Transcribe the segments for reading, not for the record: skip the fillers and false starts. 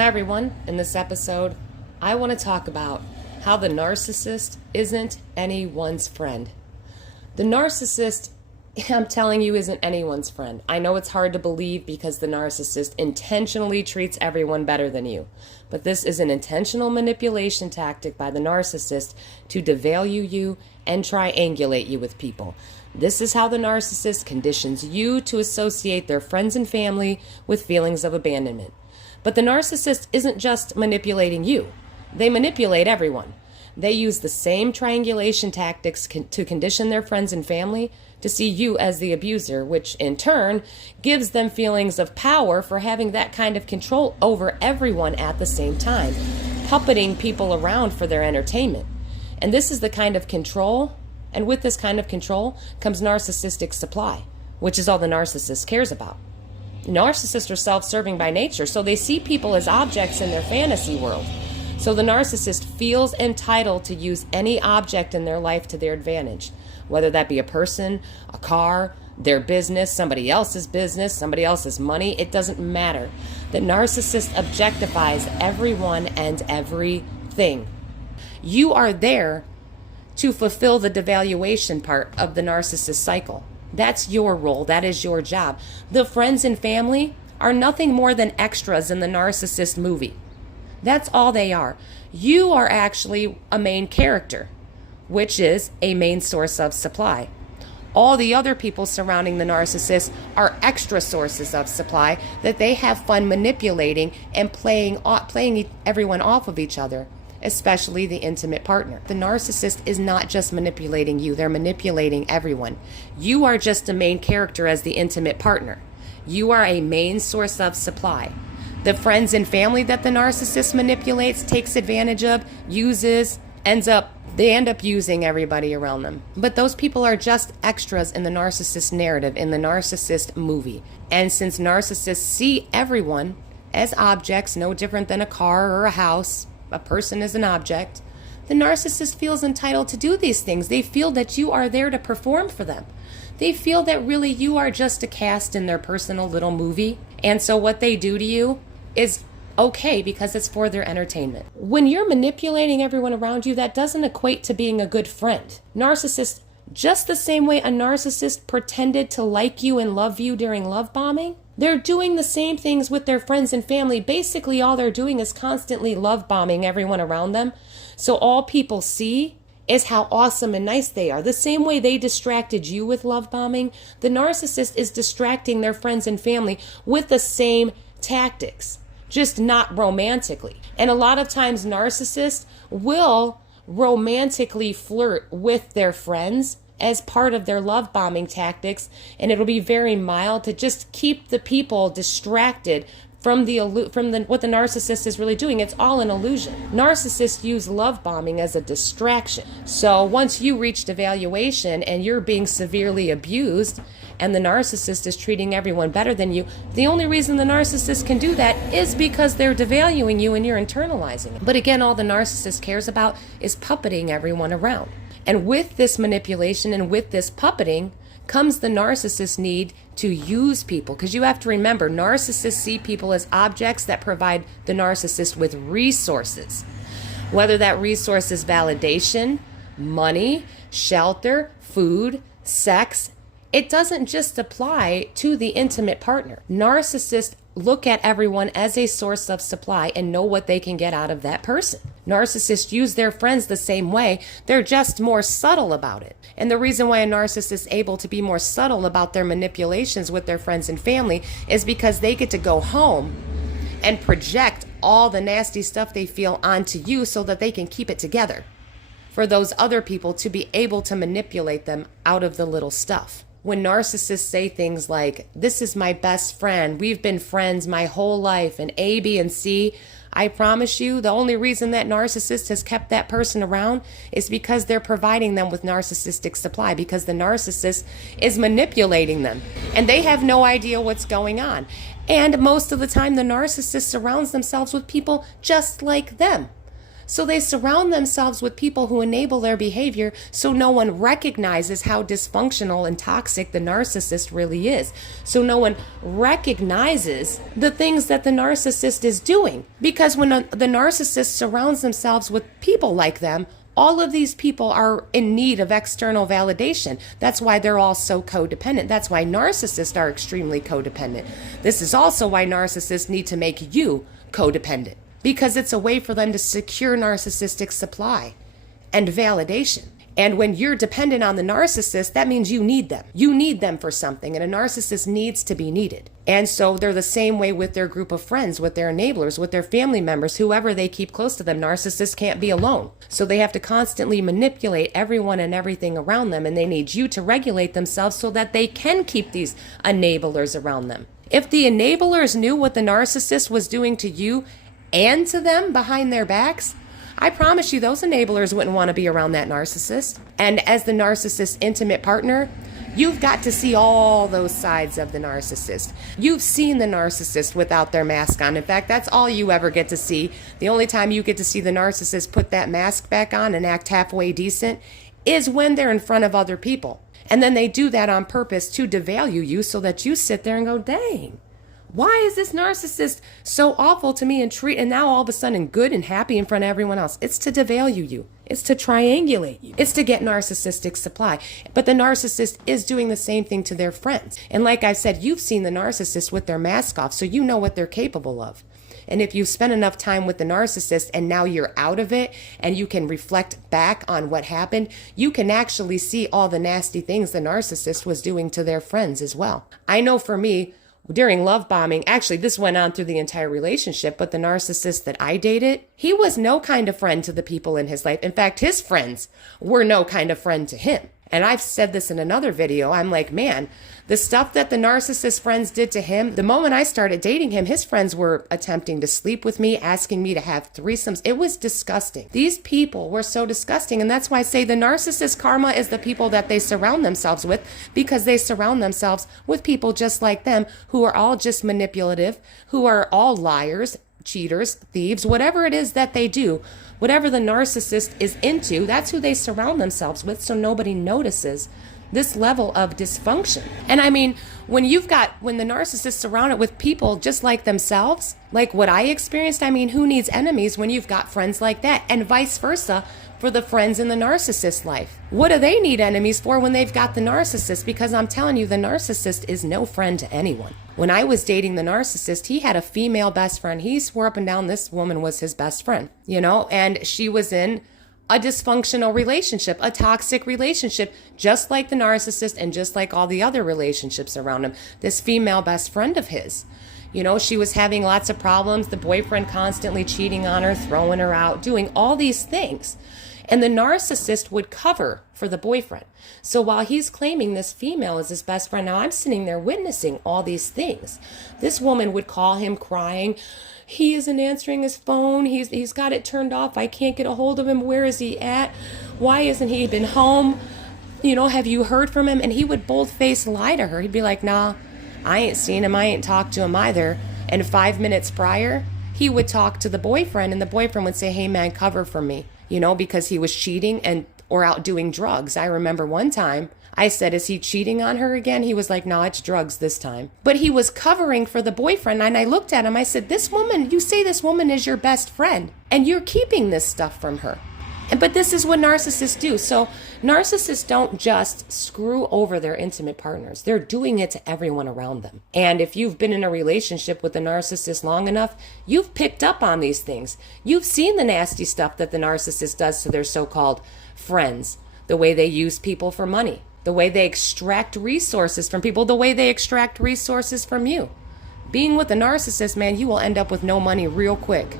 Hi everyone, in this episode, I want to talk about how the narcissist isn't anyone's friend. The narcissist, I'm telling you, isn't anyone's friend. I know it's hard to believe because the narcissist intentionally treats everyone better than you. But this is an intentional manipulation tactic by the narcissist to devalue you and triangulate you with people. This is how the narcissist conditions you to associate their friends and family with feelings of abandonment. But the narcissist isn't just manipulating you. They manipulate everyone. They use the same triangulation tactics to condition their friends and family to see you as the abuser, which in turn gives them feelings of power for having that kind of control over everyone at the same time, puppeting people around for their entertainment. And this is the kind of control, and with this kind of control comes narcissistic supply, which is all the narcissist cares about. Narcissists are self-serving by nature, so they see people as objects in their fantasy world. So the narcissist feels entitled to use any object in their life to their advantage, whether that be a person, a car, their business, somebody else's money. It doesn't matter. The narcissist objectifies everyone and everything. You are there to fulfill the devaluation part of the narcissist cycle. That's your role. That is your job. The friends and family are nothing more than extras in the narcissist movie. That's all they are. You are actually a main character, which is a main source of supply. All the other people surrounding the narcissist are extra sources of supply that they have fun manipulating and playing everyone off of each other, especially the intimate partner. The narcissist is not just manipulating you, they're manipulating everyone. You are just a main character as the intimate partner. You are a main source of supply. The friends and family that the narcissist manipulates, takes advantage of, uses, they end up using everybody around them. But those people are just extras in the narcissist narrative, in the narcissist movie. And since narcissists see everyone as objects, no different than a car or a house, a person is an object, the narcissist feels entitled to do these things. They feel that you are there to perform for them. They feel that really you are just a cast in their personal little movie. And so what they do to you is okay because it's for their entertainment. When you're manipulating everyone around you, that doesn't equate to being a good friend. Narcissists, just the same way a narcissist pretended to like you and love you during love bombing, they're doing the same things with their friends and family. Basically, all they're doing is constantly love bombing everyone around them. So all people see is how awesome and nice they are. The same way they distracted you with love bombing, the narcissist is distracting their friends and family with the same tactics, just not romantically. And a lot of times narcissists will romantically flirt with their friends as part of their love bombing tactics, and it'll be very mild to just keep the people distracted from what the narcissist is really doing. It's all an illusion. Narcissists use love bombing as a distraction. So once you reach devaluation and you're being severely abused and the narcissist is treating everyone better than you, the only reason the narcissist can do that is because they're devaluing you and you're internalizing it. But again, all the narcissist cares about is puppeting everyone around. And with this manipulation and with this puppeting comes the narcissist's need to use people. Because you have to remember, narcissists see people as objects that provide the narcissist with resources. Whether that resource is validation, money, shelter, food, sex, it doesn't just apply to the intimate partner. Narcissists look at everyone as a source of supply and know what they can get out of that person. Narcissists use their friends the same way. They're just more subtle about it. And the reason why a narcissist is able to be more subtle about their manipulations with their friends and family is because they get to go home and project all the nasty stuff they feel onto you so that they can keep it together for those other people to be able to manipulate them out of the little stuff. When narcissists say things like, this is my best friend, we've been friends my whole life, and A, B, and C, I promise you, the only reason that narcissist has kept that person around is because they're providing them with narcissistic supply, because the narcissist is manipulating them, and they have no idea what's going on. And most of the time, the narcissist surrounds themselves with people just like them. So they surround themselves with people who enable their behavior so no one recognizes how dysfunctional and toxic the narcissist really is. So no one recognizes the things that the narcissist is doing. Because when the narcissist surrounds themselves with people like them, all of these people are in need of external validation. That's why they're all so codependent. That's why narcissists are extremely codependent. This is also why narcissists need to make you codependent, because it's a way for them to secure narcissistic supply and validation. And when you're dependent on the narcissist, that means you need them. You need them for something, and a narcissist needs to be needed. And so they're the same way with their group of friends, with their enablers, with their family members, whoever they keep close to them. Narcissists can't be alone. So they have to constantly manipulate everyone and everything around them, and they need you to regulate themselves so that they can keep these enablers around them. If the enablers knew what the narcissist was doing to you and to them behind their backs, I promise you those enablers wouldn't want to be around that narcissist. And as the narcissist's intimate partner, you've got to see all those sides of the narcissist. You've seen the narcissist without their mask on. In fact, that's all you ever get to see. The only time you get to see the narcissist put that mask back on and act halfway decent is when they're in front of other people. And then they do that on purpose to devalue you so that you sit there and go, dang, why is this narcissist so awful to me and now all of a sudden good and happy in front of everyone else? It's to devalue you. It's to triangulate you. It's to get narcissistic supply. But the narcissist is doing the same thing to their friends. And like I said, you've seen the narcissist with their mask off, so you know what they're capable of. And if you've spent enough time with the narcissist and now you're out of it and you can reflect back on what happened, you can actually see all the nasty things the narcissist was doing to their friends as well. I know for me, during love bombing, actually this went on through the entire relationship, but the narcissist that I dated, he was no kind of friend to the people in his life. In fact, his friends were no kind of friend to him. And I've said this in another video. I'm like, man, the stuff that the narcissist friends did to him, the moment I started dating him, his friends were attempting to sleep with me, asking me to have threesomes. It was disgusting. These people were so disgusting. And that's why I say the narcissist karma is the people that they surround themselves with, because they surround themselves with people just like them who are all just manipulative, who are all liars, cheaters, thieves, whatever it is that they do. Whatever the narcissist is into, that's who they surround themselves with, so nobody notices this level of dysfunction. And I mean, when the narcissist surrounded with people just like themselves, like what I experienced, I mean, who needs enemies when you've got friends like that? And vice versa for the friends in the narcissist life. What do they need enemies for when they've got the narcissist? Because I'm telling you, the narcissist is no friend to anyone. When I was dating the narcissist, he had a female best friend. He swore up and down this woman was his best friend, and she was in a dysfunctional relationship, a toxic relationship, just like the narcissist and just like all the other relationships around him. This female best friend of his, she was having lots of problems. The boyfriend constantly cheating on her, throwing her out, doing all these things. And the narcissist would cover for the boyfriend. So while he's claiming this female is his best friend, now I'm sitting there witnessing all these things. This woman would call him crying. He isn't answering his phone. He's got it turned off. I can't get a hold of him. Where is he at? Why isn't he been home? Have you heard from him? And he would bold-faced lie to her. He'd be like, nah, I ain't seen him. I ain't talked to him either. And 5 minutes prior, he would talk to the boyfriend, and the boyfriend would say, hey man, cover for me. Because he was cheating or out doing drugs. I remember one time I said, is he cheating on her again? He was like, no, it's drugs this time. But he was covering for the boyfriend. And I looked at him, I said, you say this woman is your best friend and you're keeping this stuff from her. But this is what narcissists do. So narcissists don't just screw over their intimate partners. They're doing it to everyone around them. And if you've been in a relationship with a narcissist long enough, you've picked up on these things. You've seen the nasty stuff that the narcissist does to their so-called friends, the way they use people for money, the way they extract resources from people, the way they extract resources from you. Being with a narcissist, man, you will end up with no money real quick.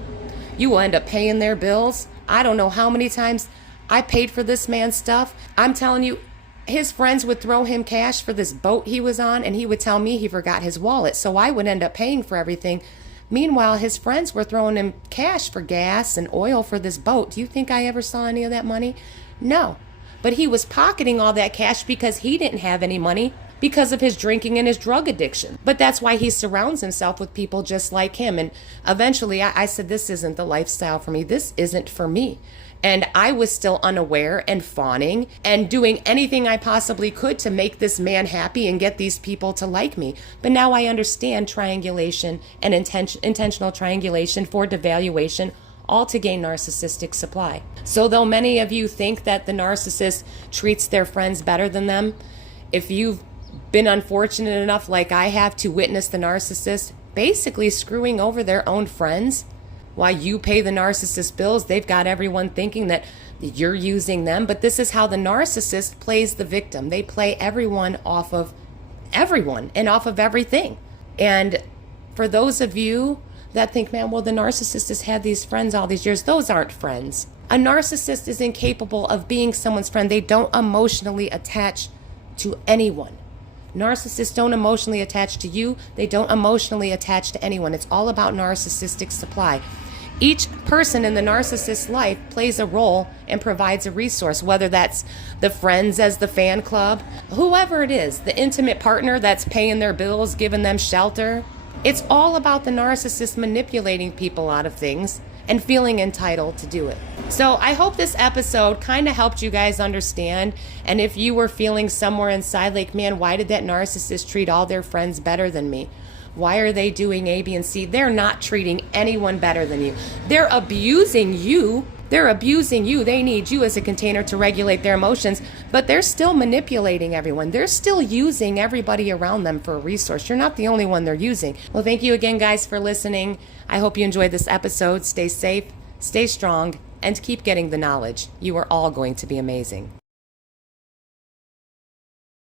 You will end up paying their bills. I don't know how many times I paid for this man's stuff. I'm telling you, his friends would throw him cash for this boat he was on, and he would tell me he forgot his wallet. So I would end up paying for everything. Meanwhile, his friends were throwing him cash for gas and oil for this boat. Do you think I ever saw any of that money? No. But he was pocketing all that cash because he didn't have any money. because of his drinking and his drug addiction. But that's why he surrounds himself with people just like him. And eventually I said, this isn't the lifestyle for me. This isn't for me. And I was still unaware and fawning and doing anything I possibly could to make this man happy and get these people to like me. But now I understand triangulation and intentional triangulation for devaluation, all to gain narcissistic supply. So though many of you think that the narcissist treats their friends better than them, if you've been unfortunate enough like I have to witness the narcissist basically screwing over their own friends, while you pay the narcissist bills, they've got everyone thinking that you're using them. But this is how the narcissist plays the victim. They play everyone off of everyone and off of everything. And for those of you that think, man, well, the narcissist has had these friends all these years, those aren't friends. A narcissist is incapable of being someone's friend. They don't emotionally attach to anyone. Narcissists don't emotionally attach to you. They don't emotionally attach to anyone. It's all about narcissistic supply. Each person in the narcissist's life plays a role and provides a resource, whether that's the friends as the fan club, whoever it is, the intimate partner that's paying their bills, giving them shelter. It's all about the narcissist manipulating people out of things and feeling entitled to do it. So I hope this episode kind of helped you guys understand. And if you were feeling somewhere inside like, man, why did that narcissist treat all their friends better than me? Why are they doing A, B, and C? They're not treating anyone better than you. They're abusing you. They're abusing you. They need you as a container to regulate their emotions, but they're still manipulating everyone. They're still using everybody around them for a resource. You're not the only one they're using. Well, thank you again, guys, for listening. I hope you enjoyed this episode. Stay safe, stay strong, and keep getting the knowledge. You are all going to be amazing.